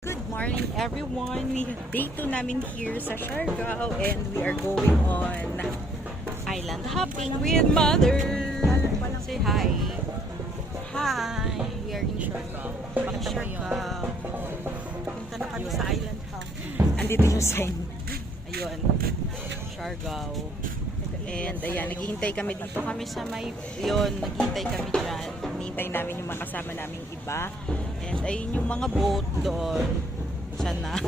Good morning everyone! Day 2 namin here sa Siargao and we are going on island hopping with mother! Say hi! Hi! We are in Siargao. Bakit Siargao? Punta na kami sa island hop. Andito yung sign. Ayun. Siargao. And ayan, naghihintay kami dito kami sa may, yun, naghihintay kami dyan. Hinihintay namin yung mga kasama naming iba. And ayun yung mga boat doon. Sana.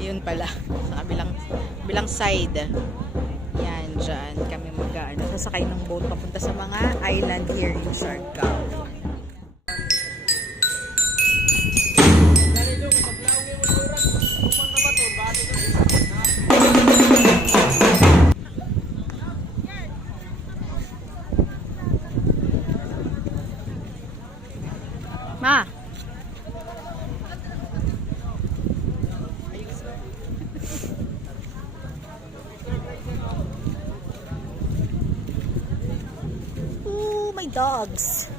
Ayun pala. Sa kabilang side. Yan, dyan kami sasakay ng boat papunta sa mga island here in Siargao. Ma! Ooh, my dogs!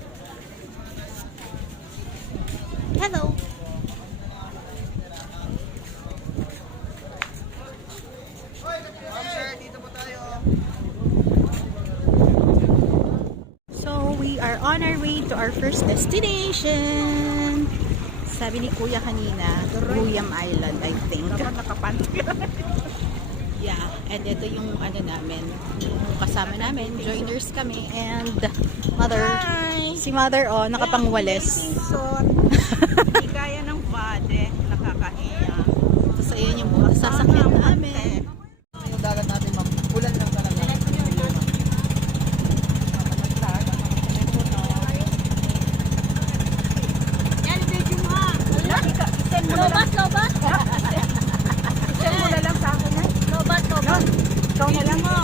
Hello! So, we are on our way to our first destination. Sabi ni Kuya kanina, Ruyam Island, I think. Yeah, and ito yung ano namin, yung kasama namin, joiners kami, and mother. Hi! Si mother, oh, nakapangwalis. Hindi kaya ng bade. Nakakahiya. Tapos ayun yung mga sasakyan namin. Yung dagat natin, ma'am. Ulan lang talaga. Yan, video mo ha. Send mo na lang. Lobat. Send mo na lang sa akin ha. Lobat. Ikaw na lang mo.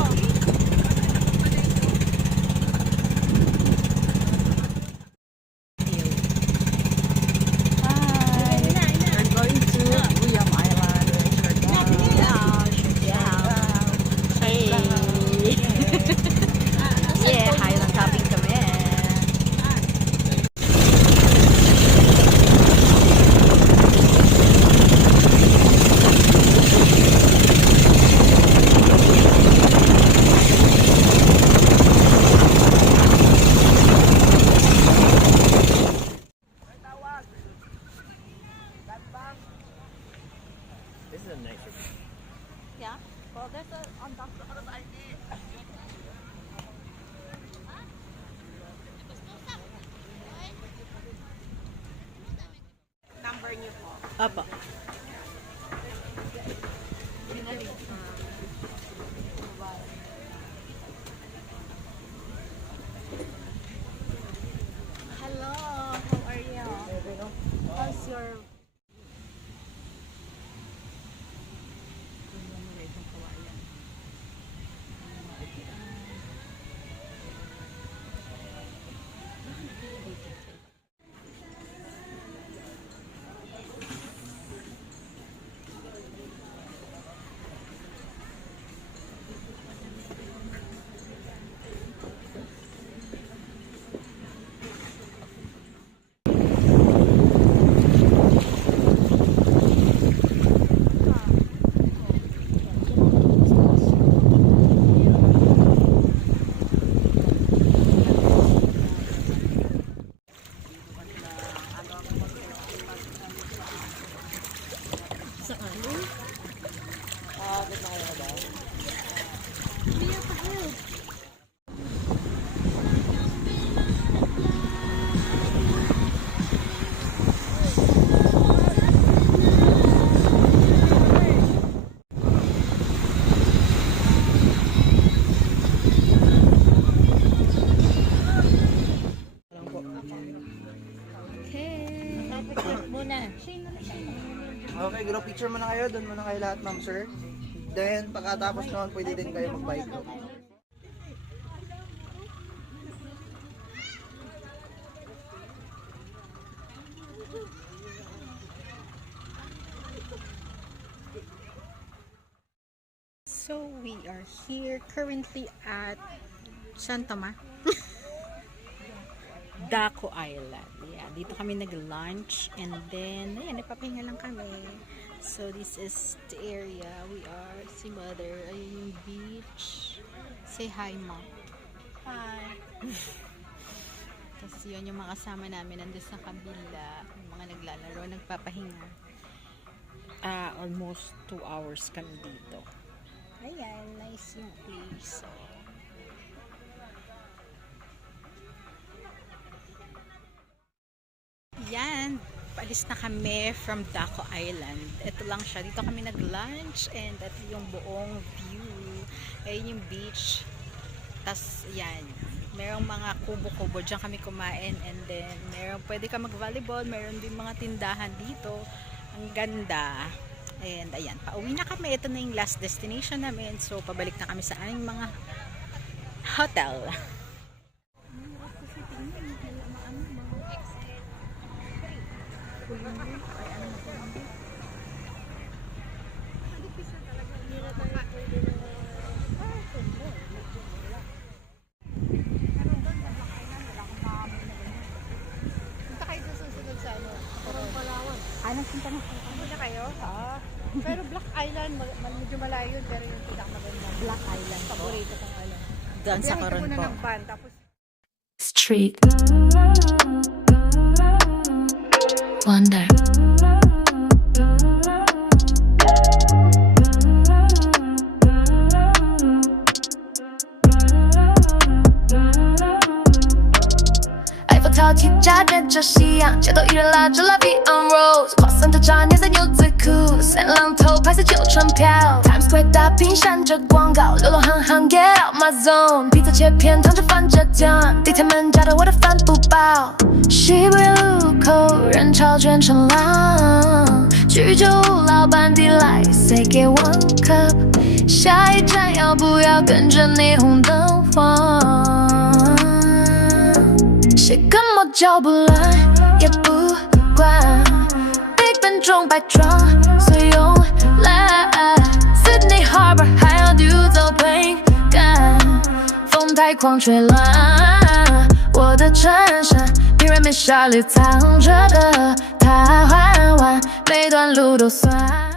Hi! We're going to Ruyam Island. Hey! Yeah, Highland hopping kami. This is a nicer one. Yeah? Well, there's a on top of the Number niyo po. Apa. Hello, how are you? How's your... Okay, group picture muna kayo. Doon muna kayo lahat, ma'am, sir. Then, pagkatapos noon, pwede din kayo mag-bike. So, we are here currently at Santa Ma. Daco Island. Yan. dito kami nag-lunch and then, ayan, nagpapahinga lang kami. So, this is the area. We are, si Mother, ayun yung beach. Say hi, Mom. Hi. Tapos yun yung mga kasama namin nandun sa kabila, yung mga naglalaro, nagpapahinga. Almost 2 hours kami dito. Ayan, nice yung place. So, yan, paalis na kami from Daco Island. Ito lang siya. Dito kami nag-lunch and ito yung buong view. Ayun yung beach. Tas yan, merong mga kubo-kubo dyan kami kumain and then pwede ka mag-volleyball, meron din mga tindahan dito. Ang ganda. And ayan, pauwi na kami. Ito na yung last destination namin. So, pabalik na kami sa aming mga hotel. Anong punta na? Ano na kayo? Pero Black Island, medyo malayo yun, pero yung pinakamaganda. Black Island po. Paborito kong alam. Doon sa Coron Biyahe ka po. muna ng van, tapos Street Wonder Eiffel 铁架对着夕阳，街头艺人拉着 La Vie en Rose， 跨三条闸年在牛仔裤，三浪头拍摄旧船票 ，Times Square 大屏闪着广告，流浪汉汉 Get out my zone， 披萨切片烫着番茄酱，地铁门夹着我的饭不饱，西北路口人潮卷成浪，居酒屋老板递来 Say 给1 cup， 下一站要不要跟着霓虹灯晃？谁跟我叫不乱也不管 ，Big Ben 中摆装随慵懒 ，Sydney Harbor 还要丢走 plane 杆，风太狂吹乱我的衬衫，平人面纱里藏着的他缓缓，每段路都算。